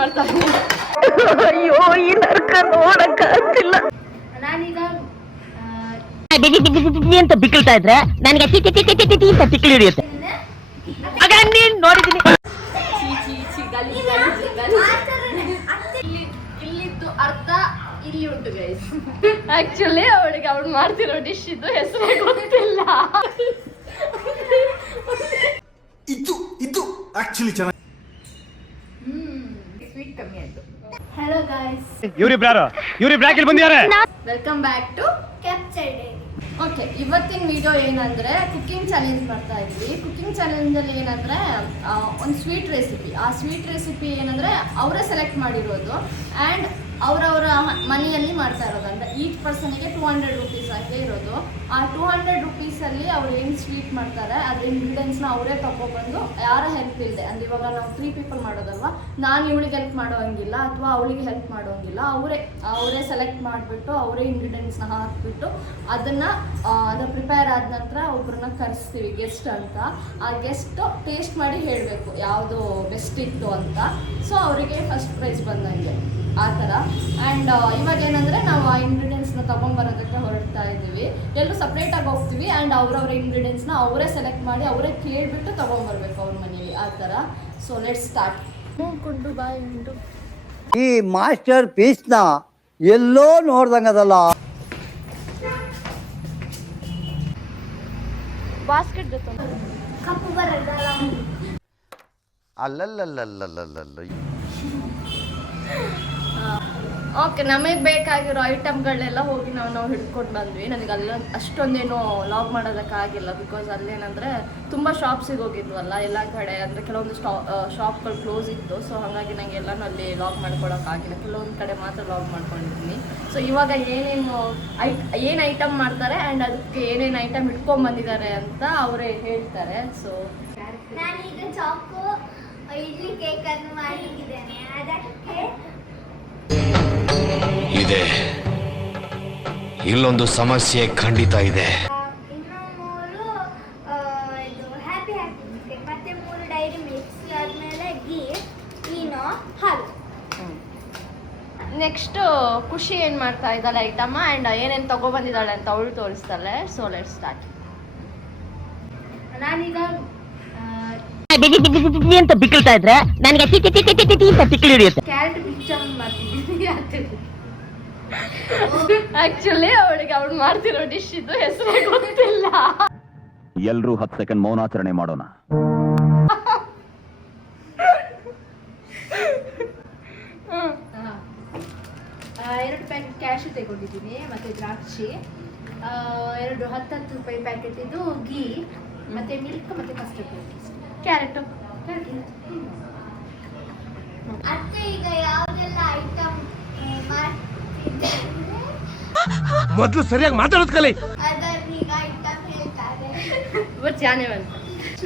ಮಾಡ್ತಾ ಇದ್ದೀನಿ. ಅಯ್ಯೋ ಈ ನರ್ಕ ನೋಡಕ್ ಆಗ್ತಿಲ್ಲ. ನಾನೀಗ ಅಂತ ಬಿಕ್ಕಳ್ತಾ ಇದ್ರೆ ನನಗೆ ಅಂತ ಬಿಕ್ಕಳು ಹಿಡಿಯುತ್ತೆ. ಆಗ ನೀನ್ ನೋಡಿದೀನಿ. ಇಲ್ಲಿದ್ದು ಅರ್ಧ ಇಲ್ಲಿ ಉಂಟು ಗೈಸ್. ಆಕ್ಚುಲಿ ಅವಳಿಗೆ ಅವಳು ಮಾಡ್ತಿರೋ ಡಿಶ್ ಇದು ಹೆಸರೇ ಗೊತ್ತಿಲ್ಲ. ಇದು ಆಕ್ಚುಲಿ ಚೆನ್ನಾಗಿ ಸ್ವೀಟ್ ಕಮ್ಮಿ ಆಯ್ತು. ಹಲೋ ಗೈಸ್, ಇವ್ರಿ ಬ್ರಾಕೆಟ್ ಬಂದಿದ್ದಾರೆ. Welcome back to capture diary. Okay, ಇವತ್ತಿನ ವಿಡಿಯೋ ಏನಂದ್ರೆ ಕುಕಿಂಗ್ ಚಾಲೆಂಜ್ ಮಾಡ್ತಾ ಇದ್ವಿ. ಕುಕಿಂಗ್ ಚಾಲೆಂಜ್ ಅಲ್ಲಿ ಏನಂದ್ರೆ ಒಂದು ಸ್ವೀಟ್ ರೆಸಿಪಿ. ಆ ಸ್ವೀಟ್ ರೆಸಿಪಿ ಏನಂದ್ರೆ ಅವರೇ ಸೆಲೆಕ್ಟ್ ಮಾಡಿರೋದು ಆ್ಯಂಡ್ ಅವರವರ ಮನೆಯಲ್ಲಿ ಮಾಡ್ತಾ ಇರೋದು. ಅಂದರೆ ಈಚ್ ಪರ್ಸನಿಗೆ 200 ರುಪೀಸ್ ಹಾಗೆ ಇರೋದು. ಆ 200 ರುಪೀಸಲ್ಲಿ ಅವ್ರು ಏನು ಸ್ವೀಟ್ ಮಾಡ್ತಾರೆ ಅದ್ರ ಇಂಗ್ರೀಡಿಯೆಂಟ್ಸ್ನ ಅವರೇ ತಗೊಬಂದು ಯಾರ ಹೆಲ್ಪ್ ಇಲ್ಲದೆ, ಅಂದರೆ ಇವಾಗ ನಾವು 3 ಪೀಪಲ್ ಮಾಡೋದಲ್ವ, ನಾನು ಇವಳಿಗೆ ಹೆಲ್ಪ್ ಮಾಡೋಂಗಿಲ್ಲ ಅಥವಾ ಅವಳಿಗೆ ಹೆಲ್ಪ್ ಮಾಡೋಂಗಿಲ್ಲ, ಅವರೇ ಸೆಲೆಕ್ಟ್ ಮಾಡಿಬಿಟ್ಟು ಅವರೇ ಇಂಗ್ರೀಡಿಯೆಂಟ್ಸ್ನ ಹಾಕಿಬಿಟ್ಟು ಅದನ್ನು ಅದು ಪ್ರಿಪೇರ್ ಆದ ನಂತರ ಒಬ್ಬರನ್ನ ಕರೆಸ್ತೀವಿ ಗೆಸ್ಟ್ ಅಂತ. ಆ ಗೆಸ್ಟು ಟೇಸ್ಟ್ ಮಾಡಿ ಹೇಳಬೇಕು ಯಾವುದು ಬೆಸ್ಟ್ ಇತ್ತು ಅಂತ. ಸೊ ಅವರಿಗೆ ಫಸ್ಟ್ ಪ್ರೈಸ್ ಬಂದಂಗೆ ಆ ಥರ. ಆ್ಯಂಡ್ ಇವಾಗ ಏನಂದರೆ ನಾವು ಆ ಇಂಗ್ರೀಡಿಯೆಂಟ್ಸ್ನ ತೊಗೊಂಬರೋದಕ್ಕೆ ಹೊರಡ್ತಾ ಇದ್ದೀವಿ. ಎಲ್ಲರೂ ಸಪ್ರೇಟಾಗಿ ಹೋಗ್ತೀವಿ ಆ್ಯಂಡ್ ಅವ್ರವ್ರ ಇಂಗ್ರೀಡಿಯೆಂಟ್ಸ್ನ ಅವರೇ ಸೆಲೆಕ್ಟ್ ಮಾಡಿ ಅವರೇ ಕೇಳಿಬಿಟ್ಟು ತೊಗೊಂಬರ್ಬೇಕು ಅವ್ರ ಮನೇಲಿ ಆ ಥರ. So let's start. ಮೂಕೊಂಡು ಬಾಯ್ ಉಂಟು. ಈ ಮಾಸ್ಟರ್ ಪೀಸ್ನ ಎಲ್ಲೋ ನೋಡ್ದಂಗದಲ್ಲ. ಬಾಸ್ಕೆಟ್ ಜೊತೆ ಕಪ್ಪು ಬರಲ್ಲ. ಅಲ್ಲಲ್ಲಲ್ಲಲ್ಲಲ್ಲಲ್ಲ. ಓಕೆ, ನಮಗೆ ಬೇಕಾಗಿರೋ ಐಟಮ್ಗಳನ್ನೆಲ್ಲ ಹೋಗಿ ನಾವು ಹಿಡ್ಕೊಂಡು ಬಂದ್ವಿ. ನನಗೆ ಅಲ್ಲಿ ಅಷ್ಟೊಂದೇನು ಲಾಗ್ ಮಾಡೋದಕ್ಕಾಗಿಲ್ಲ. ಬಿಕಾಸ್ ಅಲ್ಲೇನಂದರೆ ತುಂಬ ಶಾಪ್ಸಿಗೆ ಹೋಗಿದ್ವಲ್ಲ ಎಲ್ಲ ಕಡೆ. ಅಂದರೆ ಕೆಲವೊಂದು ಶಾಪ್ಗಳು ಕ್ಲೋಸ್ ಇತ್ತು. ಸೊ ಹಾಗಾಗಿ ನನಗೆ ಎಲ್ಲನೂ ಅಲ್ಲಿ ಲಾಗ್ ಮಾಡ್ಕೊಳಕ್ಕಾಗಿಲ್ಲ. ಕೆಲವೊಂದು ಕಡೆ ಮಾತ್ರ ಲಾಗ್ ಮಾಡ್ಕೊಂಡಿದ್ದೀನಿ. ಸೊ ಇವಾಗ ಏನು ಐಟಮ್ ಮಾಡ್ತಾರೆ ಆ್ಯಂಡ್ ಅದಕ್ಕೆ ಏನೇನು ಐಟಮ್ ಇಟ್ಕೊಂಡ್ಬಂದಿದ್ದಾರೆ ಅಂತ ಅವರೇ ಹೇಳ್ತಾರೆ. ಸೊ ನಾನೀಗ ಚಾಕೋ ಇಡ್ಲಿ ಕೇಕ್ ಅನ್ನು ಮಾಡಿದ್ದೇನೆ. ಅದಕ್ಕೆ ಇದೆ ಇಲ್ಲೊಂದು ಸಮಸ್ಯೆ ಖಂಡಿತ ಇದೆ. ಇನ್ನು 3 ಇದು ಹ್ಯಾಪಿ ಬಿಸ್ಕೆಟ್, ಮತ್ತೆ 3 ಡೈರಿ ಮಿಲ್ಕ್ಸ್, ಆದ್ಮೇಲೆ ಗೀ, ಈನೋ, ಹಾಲು. ನೆಕ್ಸ್ಟು ಖುಷಿ ಏನು ಮಾಡ್ತಾ ಇದ್ದಾಳೆ ಐಟಮ್ ಆ್ಯಂಡ್ ಏನೇನು ತೊಗೊಬಂದಿದ್ದಾಳೆ ಅಂತ ಅವಳು ತೋರಿಸ್ತಾಳೆ. So let's start. ನಾನೀಗ ಅಂತ ಬಿಕ್ಕಳ್ತಾ ಇದ್ರೆ ನನಗೆ ಅಂತ ಬಿಕ್ಕಳು ಹಿಡಿಯುತ್ತೆ. ಕ್ಯಾರೆಟ್ ಬಿಚ್ಚಮ್ ಮಾಡ್ತಿದ್ದೀನಿ. ಆಕ್ಚುಲಿ ಅವಳಿಗೆ ಅವಳು ಮಾಡ್ತಿರೋ ಡಿಶ್ ಇದು ಹೆಸರೇ ಗೊತ್ತಿಲ್ಲ. ಎಲ್ರೂ 10 ಸೆಕೆಂಡ್ ಮೌನಾಚರಣೆ ಮಾಡೋಣ. 2 ಪ್ಯಾಕೆಟ್ ಕ್ಯಾಶು ತಗೊಂಡಿದ್ದೀನಿ, ಮತ್ತೆ ದ್ರಾಕ್ಷಿ, 2 10 ರೂಪಾಯಿ ಪ್ಯಾಕೆಟ್ ಇದು ಗೀ, ಮತ್ತೆ ಮಿಲ್ಕ್, ಮತ್ತೆ ಕಸ್ಟರ್ಡ್, ಕ್ಯಾರೆಟು. ಅತ್ತೆ ಈಗ ಯಾವುದೆಲ್ಲ ಐಟಮ್ ಮೊದಲು ಸರಿಯಾಗಿ ಮಾತಾಡೋದು ಕಲಿ. ಅದನ್ನೀಗ ಐಟಮ್ ಹೇಳ್ತಾರೆ.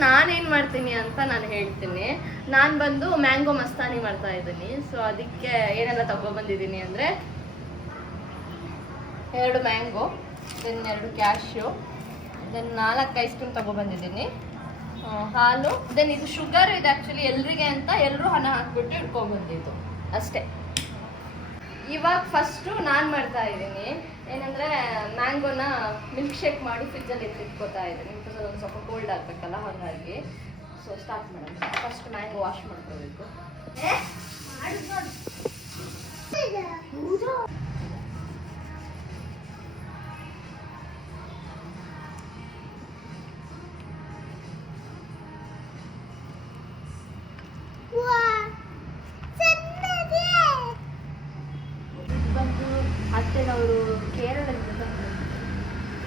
ನಾನೇನು ಮಾಡ್ತೀನಿ ಅಂತ ನಾನು ಹೇಳ್ತೀನಿ. ನಾನು ಬಂದು ಮ್ಯಾಂಗೋ ಮಸ್ತಾನಿ ಮಾಡ್ತಾ ಇದ್ದೀನಿ. ಸೊ ಅದಕ್ಕೆ ಏನೆಲ್ಲ ತಗೊಬಂದಿದ್ದೀನಿ ಅಂದರೆ 2 mango, then 2 cashew, then 4 ice cream ತಗೊಬಂದಿದ್ದೀನಿ, ಹಾಲು, ದೆನ್ ಇದು ಶುಗರ್. ಇದು ಆ್ಯಕ್ಚುಲಿ ಎಲ್ರಿಗೆ ಅಂತ ಎಲ್ಲರೂ ಹಣ ಹಾಕ್ಬಿಟ್ಟು ಇಟ್ಕೊಂಡ್ಬಂದಿದ್ದು ಅಷ್ಟೇ. ಇವಾಗ ಫಸ್ಟು ನಾನು ಮಾಡ್ತಾ ಇದ್ದೀನಿ ಏನಂದರೆ ಮ್ಯಾಂಗೋನ ಮಿಲ್ಕ್ ಶೇಕ್ ಮಾಡಿ ಫ್ರಿಜ್ಜಲ್ಲಿ ಇಟ್ಕೋತಾ ಇದ್ದೀನಿ. ಬಿಕಾಸ್ ಅದೊಂದು ಸ್ವಲ್ಪ ಕೋಲ್ಡ್ ಆಗಬೇಕಲ್ಲ, ಹಾಗಾಗಿ. ಸೊ ಸ್ಟಾರ್ಟ್ ಮಾಡೋಣ. ಫಸ್ಟ್ ಮ್ಯಾಂಗೋ ವಾಶ್ ಮಾಡ್ಕೋಬೇಕು. ಅತ್ತೆನವರು ಕೇರಳದಿಂದ ತಂದರು.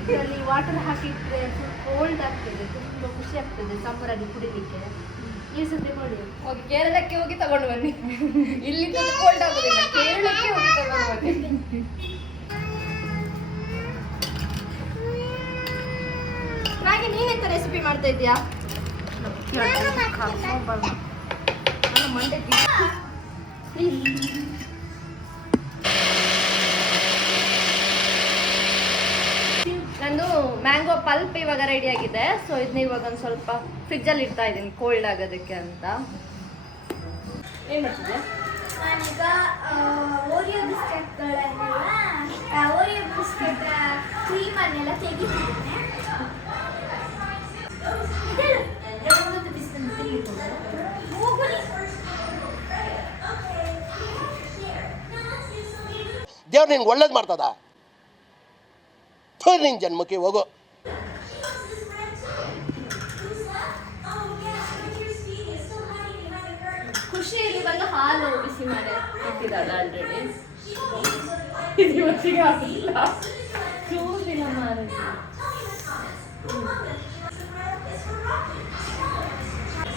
ಇದರಲ್ಲಿ ವಾಟರ್ ಹಾಕಿಟ್ಟರೆ ಕೋಲ್ಡ್ ಆಗ್ತದೆ, ತುಂಬ ಖುಷಿ ಆಗ್ತದೆ ಸಮ್ಮರಲ್ಲಿ ಕುಡಿಲಿಕ್ಕೆ. ಈ ಸತಿ ನೋಡಿ, ಹೋಗಿ ಕೇರಳಕ್ಕೆ ಹೋಗಿ ತಗೊಂಡು ಬನ್ನಿ. ಇಲ್ಲಿ ಕೋಲ್ಡ್ ಆಗೋದಿಲ್ಲ, ಕೇರಳಕ್ಕೆ ಹೋಗಿ ತಗೊಂಡು ಬನ್ನಿ. ಹಾಗೆ ನೀನೆಂತ ರೆಸಿಪಿ ಮಾಡ್ತಾ ಇದೀಯಾ? ಮಂಡೆ ನಂದು ಮ್ಯಾಂಗೋ ಪಲ್ಪ್ ಇವಾಗ ರೆಡಿ ಆಗಿದೆ. ಸೊ ಇದನ್ನ ಇವಾಗ ಒಂದು ಸ್ವಲ್ಪ ಫ್ರಿಜ್ಜಲ್ಲಿ ಇಡ್ತಾ ಇದ್ದೀನಿ ಕೋಲ್ಡ್ ಆಗೋದಕ್ಕೆ ಅಂತ. ಏನು ಮಾಡ್ತಿದ್ಯಾ? ನಾನೀಗ ಓರಿಯೋ ಬಿಸ್ಕೆಟ್ಗಳನ್ನೆಲ್ಲ ಓರಿಯೋ ಬಿಸ್ಕೆಟ್ ಕ್ರೀಮನ್ನೆಲ್ಲ ತೆಗಿತಿದ್ದೇನೆ. ದೇವ್ರು ನಿನ್ಗೆ ಒಳ್ಳೇದು ಮಾಡ್ತದ ನಿನ್ ಜನ್ಮಕ್ಕೆ ಹೋಗೋ. ಖುಷಿಯಲ್ಲಿ ಬಂದು ಹಾಲು ಬಿಸಿ ಮಾಡಿ ಇಟ್ಟಿದ್ದಾಳೆ ಆಲ್ರೆಡಿ. ಇದು ಇವತ್ತಿಗೆ ಆಗಿಲ್ಲ, ಚೂರಿನ ಮಾರಕ್ಕೆ.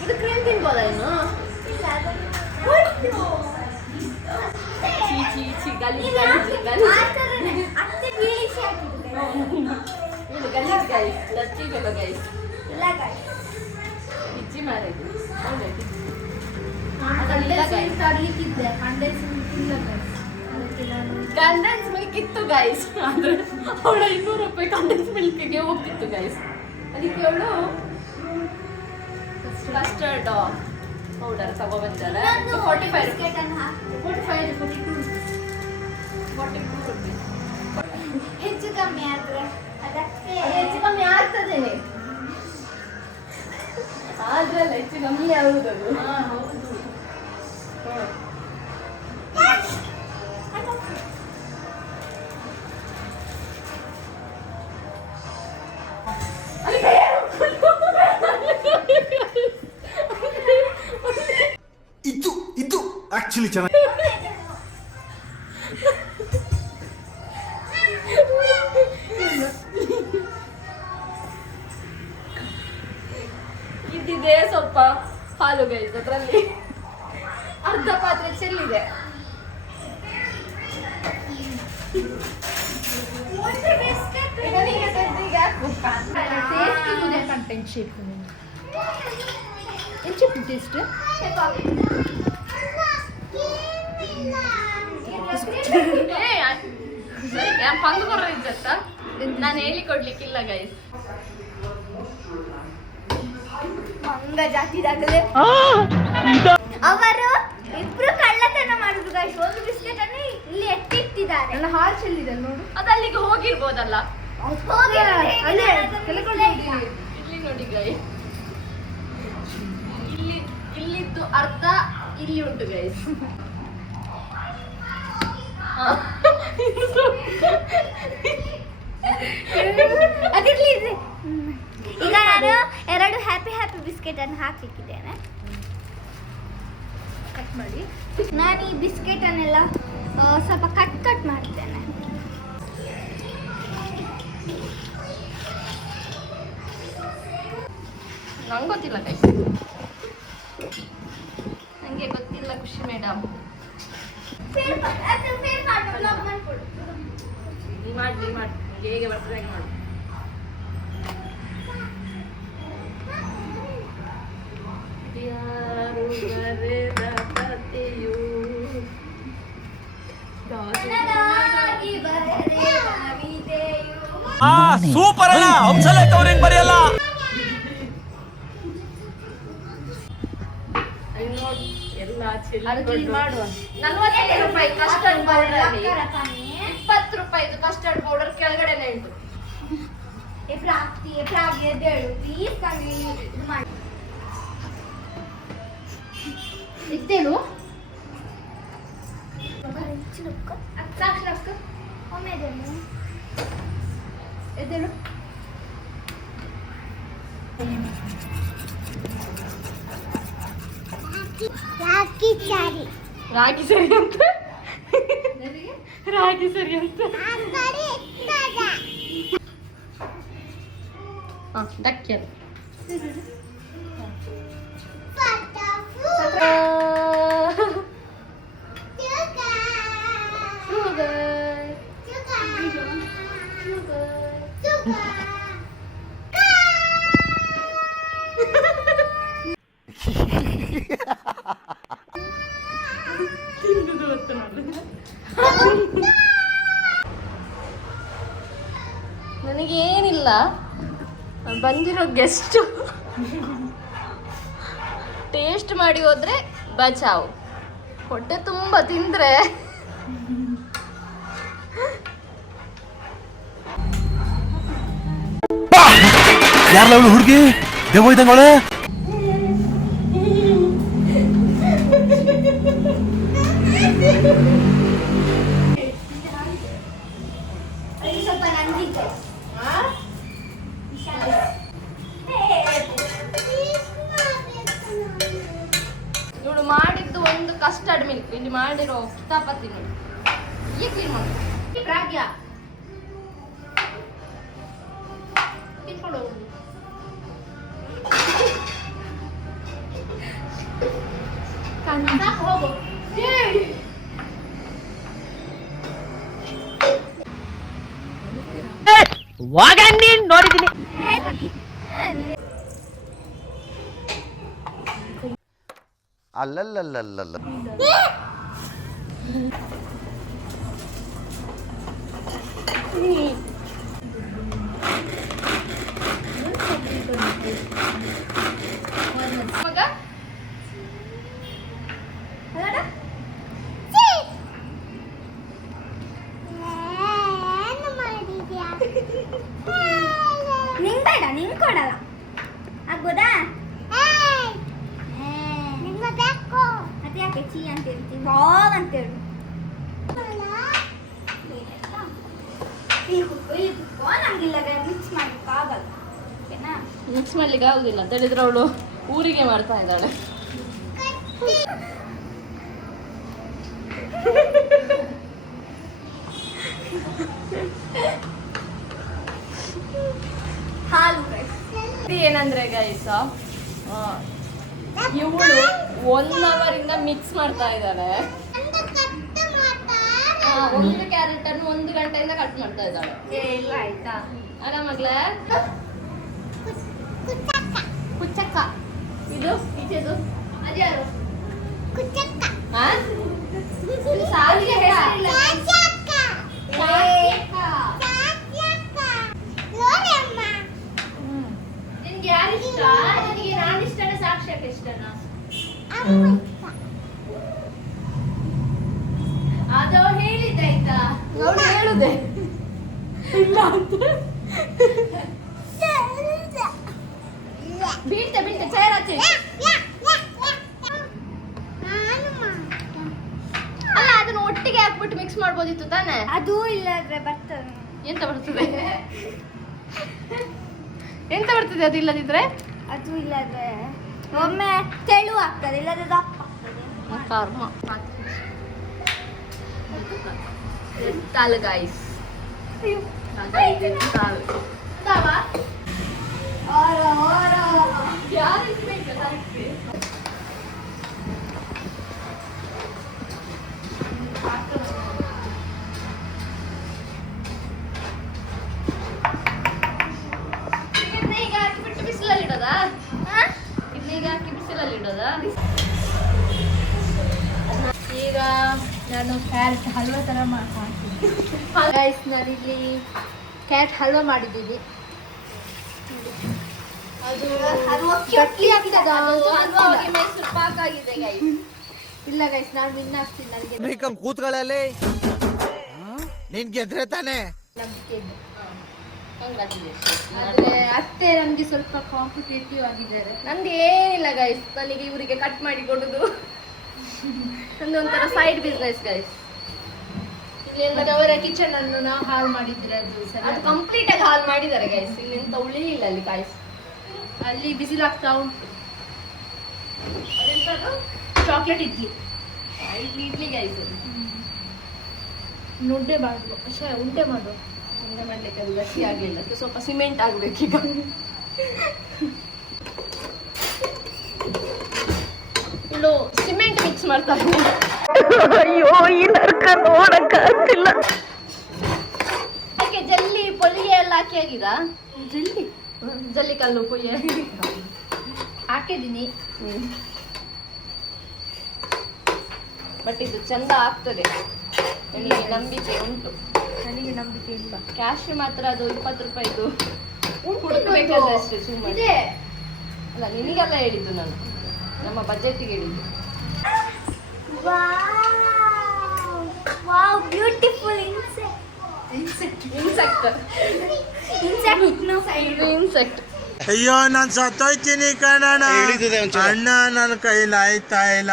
ಇದು ಕ್ರೀಮ್ ತಿನ್ಬೋದಾ ಇನ್ನು? ಚೀ ಚೀ ಗಲೀಜ್ ಗಲೀಜ್ ಗಲೀಜ್ ಗೈಸ್, ಲಚ್ಚಿಗಲ್ಲ ಗೈಸ್, ಪಿಚ್ಚಿ ಮಾರಕ್ಕೆ. ಕಂಡೆನ್ಸ್ ಮಿಲ್ಕ್ ಇತ್ತು ಗೈಸ್, ಆದ್ರೆ ಅವಳ 200 ರೂಪಾಯಿ ಕಂಡೆನ್ಸ್ ಮಿಲ್ಕ್ಗೆ ಹೋಗ್ತಿತ್ತು ಗೈಸ್. ಅದಕ್ಕೆ ಅವಳು ಕಸ್ಟರ್ಡ್ ಪೌಡರ್ ತಗೊಬಂದಿದ್ದಾಳೆ. 42 ಹೆಚ್ಚು ಕಮ್ಮಿ ಆದ್ರೆ ಅದಕ್ಕೆ ಹೆಚ್ಚು ಕಮ್ಮಿ ಆಗ್ತದೇನೆ, ಆದ್ರಲ್ಲ ಹೆಚ್ಚು ಕಮ್ಮಿ ಆಗುದದು. ಹೌದು. ಇದು ಆಕ್ಚುಲಿ ಚೆನ್ನಾಗಿ. ಇದ್ದಿದೆ ಸ್ವಲ್ಪ ಹಾಲು ಗೈಸ್, ಅದರಲ್ಲಿ ಅರ್ಧ ಪಾತ್ರೆ ಚೆಲ್ಲಿದೆ. ನಾನು ಹೇಳಿಕೊಡ್ಲಿಕ್ಕಿಲ್ಲ ಗೈಸ್. ಮಂಗ ಜಾತಿದಾಗಲೇ ಅವರು ಇಬ್ರು ಕಳ್ಳತನ ಮಾಡುದು ಗೈಸ್. ಒಂದು ಬಿಸ್ಕೆಟ್ ಅನ್ನು ಇಲ್ಲಿ ಎತ್ತಿಟ್ಟಿದ್ದಾರೆ. ನನ್ನ ಹಾಲು ಚೆಲ್ಲಿದೆ ನೋಡು, ಅದು ಅಲ್ಲಿಗೆ ಹೋಗಿರ್ಬೋದಲ್ಲ. ಇಲ್ಲಿ ನೋಡಿ ಗೈಸ್, ಇಲ್ಲಿದ್ದು ಅರ್ಧ ಇಲ್ಲಿ ಉಂಟು ಗೈಸ್. ಈಗ ನಾನು 2 ಹ್ಯಾಪಿ ಬಿಸ್ಕೆಟ್ ಅನ್ನು ಹಾಕ್ಲಿಕ್ಕಿದ್ದೇನೆ. ಕಟ್ ಮಾಡಿ. ನಾನು ಈ ಬಿಸ್ಕೆಟ್ ಅನ್ನೆಲ್ಲ ಸ್ವಲ್ಪ ಕಟ್ ಮಾಡ್ತೇನೆ. ನಂಗೆ ಗೊತ್ತಿಲ್ಲ ಗೈಸ್, ನಂಗೆ ಗೊತ್ತಿಲ್ಲ ಖುಷಿ ಮೇಡಮ್. ಮಾಡಿ ಹೇಗೆ ಬರ್ತದೆ ಹಾಗೆ ಮಾಡಿ. ಯಾರು ಬರೆದ ಕಥೆಯು ಸೂಪರ್ ಅಣ್ಣ, ಹಂಸಲೇಖ ಅವ್ರೇನ್ ಬರೆಯಲ್ಲ. 40 ರೂಪಾಯಿ ಕಸ್ಟರ್ಡ್ ಪೌಡರ್, 20 ರೂಪಾಯಿದು ಕಸ್ಟರ್ಡ್ ಪೌಡರ್ ಕೆಳಗಡೆನೆ ಉಂಟು. ಇತ್ತೇನು ಎದ್ದೇಳು. ರಾಗಿ ಸರಿ ಅಂತ, ರಾಗಿ ಸರಿ ಅಂತ. ಡಕ್ಕೆ ನನಗೇನಿಲ್ಲ, ಬಂದಿರೋ ಗೆಸ್ಟು ಟೇಸ್ಟ್ ಮಾಡಿ ಹೋದ್ರೆ ಬಚಾವು. ಹೊಟ್ಟೆ ತುಂಬ ತಿಂದ್ರೆ ಯಾರಲ್ಲ ಅವಳು ಹುಡುಗಿ ದೇವ ಇದ್ದಂಗವಳೆ. ಸ್ವಲ್ಪ ನಂದಿದ್ದೆ ಇವಳು ಮಾಡಿದ್ದು ಒಂದು ಕಸ್ಟರ್ಡ್ ಮಿಲ್ಕ್, ಇಲ್ಲಿ ಮಾಡಿರೋ ಕಿತಾಪತಿ ನೋಡಿ. ಈಗ ಕ್ಲೀನ್ ಮಾಡಿ ಪ್ರಾಗ್ಯ ತಿನ್ಕೊಂಡು ಹೋಗು. ಹೋಗು. ಹೋಗ ನೀನ್ ನೋಡಿದೀನಿ. ಅಲ್ಲಲ್ಲಲ್ಲಲ್ಲ ಮಗ ನಿಂಗ್ ಬೇಡ, ನಿಂಗ್ ಕೊಡಲ್ಲ. ಆಗ್ಬೋದಾ? ಮತ್ತೆ ಯಾಕೆ ಚೀ ಅಂತ ಹೇಳ್ತೀವಿ, ವಾವ್ ಅಂತ ಹೇಳು. ನಮ್ಗಿಲ್ಲ ಮಿಕ್ಸ್ ಮಾಡ್ಲಿಕ್ಕೆ ಆಗಲ್ಲ, ಓಕೆನಾ? ಮಿಕ್ಸ್ ಮಾಡ್ಲಿಕ್ಕೆ ಆಗುದಿಲ್ಲ ಅಂತ ಹೇಳಿದ್ರೆ ಅವಳು ಊರಿಗೆ ಮಾಡ್ತಾ ಇದ್ದಾಳೆ. ಹಾಲು ಏನಂದ್ರೆ ಗೈಸ, ಇವಳು 1 hour ಇಂದ ಮಿಕ್ಸ್ ಮಾಡ್ತಾ ಇದ್ದಾಳೆ. ಒಂದು ಕ್ಯಾರೆಟ್ ಅನ್ನು 1 ಗಂಟೆಯಿಂದ ಕಟ್ ಮಾಡ್ತಾ ಇದ್ದಾಳೆ. ಇಲ್ಲ ಆಯ್ತಾ? ಅಲ್ಲ ಮಗ್ಲೇ, ಕುಚ್ಚಕ್ಕ ಇದು ಈಚೆದು ಅದ್ಯಾರು? ಹಾ? ಇದು ಸಾಲಿಗೆ ಹೆಸರಿಲ್ಲ. ನಿನ್ಗೆ ಯಾರು ಇಷ್ಟ? ನಿನಗೆ ನಾನು ಇಷ್ಟನ ಸಾಕ್ಷಾತ್ ಇಷ್ಟನ? ಅದು ಹೇಳಿದ್ದೆ ಆಯ್ತಾ? ಅವಳು ಹೇಳುದೆ ಇಲ್ಲ ಅಂತ. ಬೀಳ್ತೆ ಬೀಳ್ತೆ ಚೇರ್ ಆಚೆ ಅಲ್ಲ, ಅದನ್ನ ಒಟ್ಟಿಗೆ ಹಾಕ್ಬಿಟ್ಟು ಮಿಕ್ಸ್ ಮಾಡ್ಬೋದಿತ್ತು ತಾನೆ? ಅದು ಇಲ್ಲದ್ರೆ ಬರ್ತದೆ. ಎಂತ ಬರ್ತದೆ? ಎಂತ ಬರ್ತದೆ ಅದು ಇಲ್ಲದಿದ್ರೆ? ಅದು ಇಲ್ಲದ್ರೆ ಒಮ್ಮೆ ತೆಳು ಆಗ್ತದೆ, ಇಲ್ಲದ್ರೆ ದಪ್ಪ ಆಗ್ತದೆ. ಕರ್ಮ. ಎತ್ತಾಲು ಗಾಯ್ಸ್, ಈಗ ಹಾಕಿಬಿಟ್ಟು ಬಿಸಿಲಲ್ಲಿ ಇಡೋದಾ? ಈಗ ಹಾಕಿ ಬಿಸಿಲಲ್ಲಿ ಇಡೋದಾ? ಈಗ ನಾನು ಕ್ಯಾರೆಟ್ ಹಲ್ವಾ ಥರ ಮಾಡ್ಕೊಳ್ತೀನಿ. ಗೈಸ್, ನಾನಿಲ್ಲಿ ಕ್ಯಾರೆಟ್ ಹಲ್ವಾ ಮಾಡಿದ್ದೀನಿ. ಅದು ಗಟ್ಟಿ ಆಗ್ತದ? ಹಲ್ವಾ ಹೋಗಿ ಮೈಸೂರು ಪಾಕ್ ಆಗಿದೆ ಗೈಸ್. ಇಲ್ಲ ಗೈಸ್, ನಾನು ವಿನ್ ಆಗ್ತೀನಿ. ನನಗೆ ಕೂತ್ಗಳಲ್ಲಿ ನಿನ್ ಗೆದ್ರೆ ತಾನೆ. ನಂಬಿಕೆ ಇದೆ. ಆದ್ರೆ ಅತ್ತೆ ನಮ್ಗೆ ಸ್ವಲ್ಪ ಕಾಂಪಿಟೇಟಿವ್ ಆಗಿದ್ದಾರೆ. ನಂದು ಏನಿಲ್ಲ ಗೈಸ್, ನನಗೆ ಇವರಿಗೆ ಕಟ್ ಮಾಡಿ ಕೊಡುದು ನಂದು ಒಂಥರ ಸೈಡ್ ಬಿಸ್ನೆಸ್ ಗೈಸ್. ಮತ್ತೆ ಅವರ ಕಿಚನ್ ಅನ್ನು ನಾವು ಹಾಳು ಮಾಡಿದ್ರೆ ಅದು ಕಂಪ್ಲೀಟ್ ಆಗಿ ಹಾಳು ಮಾಡಿದ್ದಾರೆ ಗೈಸ್. ಇಲ್ಲಿ ಎಂತ ಉಳಿ ಇಲ್ಲ ಅಲ್ಲಿ ಗೈಸ್. ಅಲ್ಲಿ ಬಿಸಿಲಾಗ್ತಾ ಉಂಟು. Chocolate idli idli guys. ಉಂಡೆ ಮಾಡುವ ಉಂಡೆ ಮಾಡುವ ಉಂಡೆ ಮಾಡ್ಲಿಕ್ಕೆ ಅದು ಗಟ್ಟಿ ಆಗ್ಲಿಲ್ಲ, ಅದಕ್ಕೆ ಸ್ವಲ್ಪ ಸಿಮೆಂಟ್ ಆಗ್ಬೇಕೀಗ. ಇವಳು ಸಿಮೆಂಟ್ ಮಿಕ್ಸ್ ಮಾಡ್ತಾ ಇದ್ದಾಳೆ. ಅಯ್ಯೋ, ಈ ನರ್ಕ ನೋಡಕ್ ಆಗ್ತಿಲ್ಲ. ಅದಕ್ಕೆ ಜಲ್ಲಿ ಪೊಲಿಗೆ ಎಲ್ಲ ಹಾಕಿ ಆಗಿದ? ಜಲ್ಲಿ ಕಲ್ಲು ಪೊಯ್ಯ ಹಾಕಿದ್ದೀನಿ. ಬಟ್ ಇದು ಚಂದ ಆಗ್ತದೆ, ನನಗೆ ನಂಬಿಕೆ ಉಂಟು. ನನಗೆ ನಂಬಿಕೆ ಇಲ್ಲ. ಕ್ಯಾಶ್ ಮಾತ್ರ ಅದು 20 ರೂಪಾಯಿದು ಹುಡುಕಬೇಕಾದಷ್ಟು ಸುಮ್ಮನೆ. ಅಲ್ಲ, ನಿನಗೆಲ್ಲ ಹೇಳಿದ್ದು ನಾನು, ನಮ್ಮ ಬಜೆಟ್ಗೆ ಹೇಳಿದ್ದು. ವಾವ್ ಬ್ಯೂಟಿಫುಲ್ ಇನ್ಸೆಕ್ಟ್ ಇನ್ಸೆಕ್ಟ್ ಅಯ್ಯೋ ನಾನ್ ಸತ್ತೋಯ್ತೀನಿ ಕಣಣ್ಣ ಅಣ್ಣ ನನ್ನ ಕೈಲಾಯ್ತಾ ಇಲ್ಲ.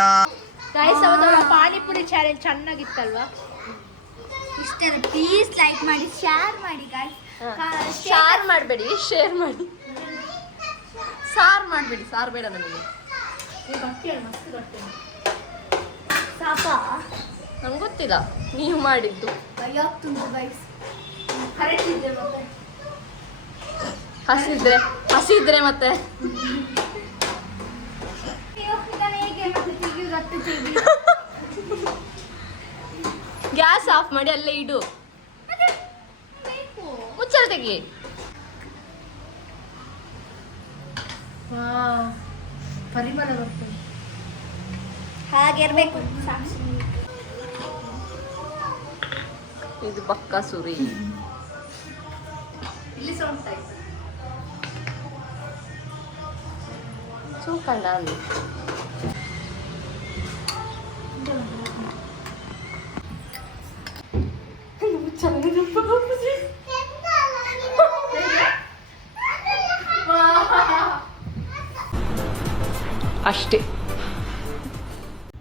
ಗೈಸ್ ಅವರ ಪಾನಿಪುರಿ ಚಾಲೆಂಜ್ ಚೆನ್ನಾಗಿತ್ತಲ್ವಾ? ಇಷ್ಟೇ. ಪ್ಲೀಸ್ ಲೈಕ್ ಮಾಡಿ, ಶೇರ್ ಮಾಡಿ ಗಾಯ್ಸ್. ಶೇರ್ ಮಾಡಬೇಡಿ, ಶೇರ್ ಮಾಡಿ. ಸಾರು ಮಾಡಬೇಡಿ, ಸಾರು ಬೇಡ ನಮಗೆ. ಸಾಪಾ ನಂಗೆ ಗೊತ್ತಿಲ್ಲ, ನೀವು ಮಾಡಿದ್ದು. ಅಯ್ಯೋ ತುಂಬ ಗೈಸ್. ಕರೆಕ್ಟ್ ಇದೆ ಮತ್ತೆ ಹಸಿದ್ರೆ ಮತ್ತೆ ಗ್ಯಾಸ್ ಆಫ್ ಮಾಡಿ ಅಲ್ಲೇ ಇಡು. ಮುಚ್ಚಳ ತೆಗಿ. ಪರಿಮಳ ಬರ್ತದೆ. ಹಾಗಿರ್ಬೇಕು. ಇದು ಬಕ್ಕಸುರಿ. ಇಲ್ಲಿ ಸೌಂಡ್ ಟೈಪ್ ಚೂಕಂಡ ಅಲ್ಲಿ ಅಷ್ಟೇ.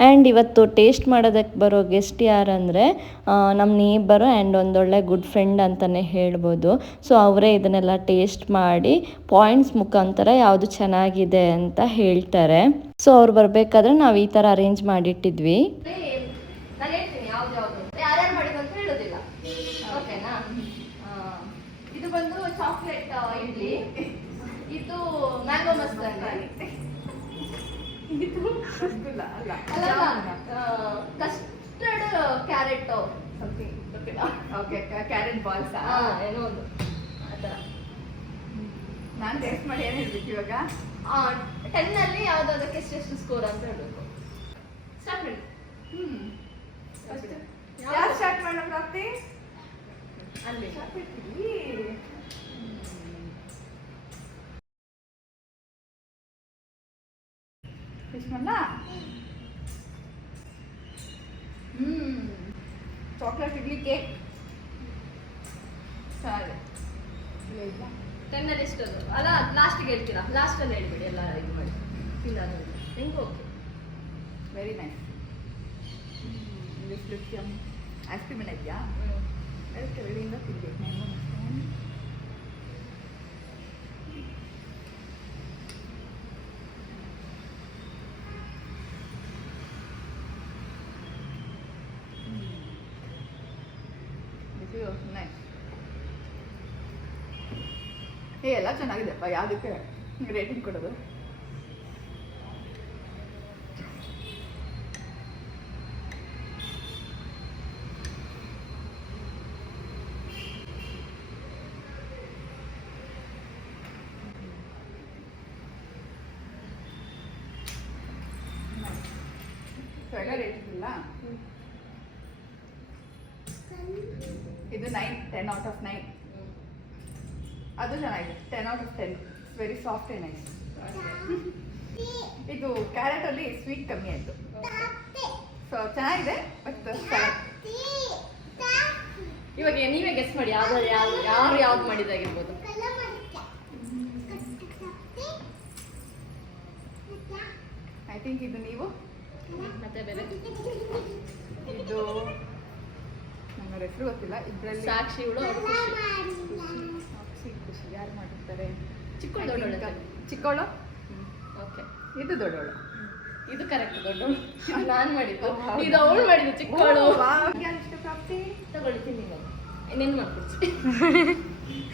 ಆ್ಯಂಡ್ ಇವತ್ತು ಟೇಸ್ಟ್ ಮಾಡೋದಕ್ಕೆ ಬರೋ ಗೆಸ್ಟ್ ಯಾರಂದರೆ ನಮ್ಮ ನೇಬರು ಆ್ಯಂಡ್ ಒಂದೊಳ್ಳೆ ಗುಡ್ ಫ್ರೆಂಡ್ ಅಂತಲೇ ಹೇಳ್ಬೋದು. ಸೊ ಅವರೇ ಇದನ್ನೆಲ್ಲ ಟೇಸ್ಟ್ ಮಾಡಿ ಪಾಯಿಂಟ್ಸ್ ಮುಖಾಂತರ ಯಾವುದು ಚೆನ್ನಾಗಿದೆ ಅಂತ ಹೇಳ್ತಾರೆ. ಸೊ ಅವ್ರು ಬರಬೇಕಾದ್ರೆ ನಾವು ಈ ಥರ ಅರೇಂಜ್ ಮಾಡಿಟ್ಟಿದ್ವಿ. ನಾನು ಹೇಳ್ತೀನಿ ಯಾವ್ದು ಯಾರ್ಯಾರು ಮಾಡಿದ್ದು ಅಂತ ಹೇಳೋದಿಲ್ಲ, ಓಕೆನಾ? ಇದು ಬಂದು ಚಾಕ್ಲೇಟ್ ಇಡ್ಲಿ, ಇದು mango mustard, custard carrot something ಗೊತ್ತಿಲ್ಲ. ಓಕೆ ಕ್ಯಾರೆಟ್ ಬಾಲ್ಸ್ ಏನೋ ಒಂದು ಆ ಥರ. ನಾನು ಟೇಸ್ಟ್ ಮಾಡಿ ಏನು ಹೇಳ್ಬೇಕು ಇವಾಗ? 10 ಅಲ್ಲಿ ಯಾವುದಾದಕ್ಕೆ ಎಷ್ಟು ಸ್ಕೋರ್ ಅಂತ ಹೇಳಬೇಕು. ಸ್ಟಾರ್ಟ್ ಮಾಡಿ. ಯಾರು ಸ್ಟಾರ್ಟ್ ಮಾಡೋಣ ಪ್ರಾಪ್ತಿ? ಅಲ್ಲಿ ಚಾಕ್ಲೇಟ್ ಇಡ್ಲಿ ಕೇಕ್ ಚೆನ್ನಾಗಿದೆ. 10 ಅಲ್ಲಿ ಎಷ್ಟು ಅದು? ಅಲ್ಲ ಲಾಸ್ಟಿಗೆ ಹೇಳ್ತೀರಾ? ಲಾಸ್ಟಲ್ಲಿ ಹೇಳ್ಬಿಡಿ ಎಲ್ಲ ಇದು ಮಾಡಿ. ಇಲ್ಲ ಹೆಂಗೆ okay. Very nice. Ice cream ಎಲ್ಲ ಇದೆಯಾ? ಅದಕ್ಕೆ ಬೆಳಿಯಿಂದ ತಿನ್ಬೇಕು. ಎಲ್ಲ ಚೆನ್ನಾಗಿದೆಪ್ಪ. ಯಾವುದಕ್ಕೆ ರೇಟಿಂಗ್ ಕೊಡೋದು? ರೇಟಿಂಗ್ ಇಲ್ಲ. ಇದು 9, 10 ಔಟ್ ಆಫ್ 9. ಅದು ಚೆನ್ನಾಗಿದೆ. 10 out of 10. Very soft and nice. ಇದು ಕ್ಯಾರೆಟಲ್ಲಿ ಸ್ವೀಟ್ ಕಮ್ಮಿ ಆಯಿತು. ಸೊ ಚೆನ್ನಾಗಿದೆ. ಬಟ್ ಇವಾಗ ನೀವೇ ಗೆಸ್ ಮಾಡಿ ಯಾರು ಮಾಡಿದಾಗಿರ್ಬೋದು. ಐ ಥಿಂಕ್ ಇದು ನೀವು ಮತ್ತೆ ಬೇರೆ ಇದು ನನ್ನ ಹೆಸರು ಗೊತ್ತಿಲ್ಲ. ಇದರಲ್ಲಿ ಸಾಕ್ಷಿ ಇವಳು ಖುಷಿ ಯಾರು ಮಾಡಿರ್ತಾರೆ? ಚಿಕ್ಕವಳು ದೊಡ್ಡವಳು? ಚಿಕ್ಕವಳು. ಓಕೆ, ಇದು ದೊಡ್ಡವಳು. ಇದು ಕರೆಕ್ಟ್ ದೊಡ್ಡವಳು. ನಾನು ಮಾಡಿದ್ದು, ಇದು ಅವಳು ಮಾಡಿದ್ದು ಚಿಕ್ಕವಳು. ಪ್ರಾಪ್ತಿ ತಗೊಳ್ತೀನಿ, ಇನ್ನೇನು ಮಾಡ್ಕೊಡ್ತೀನಿ.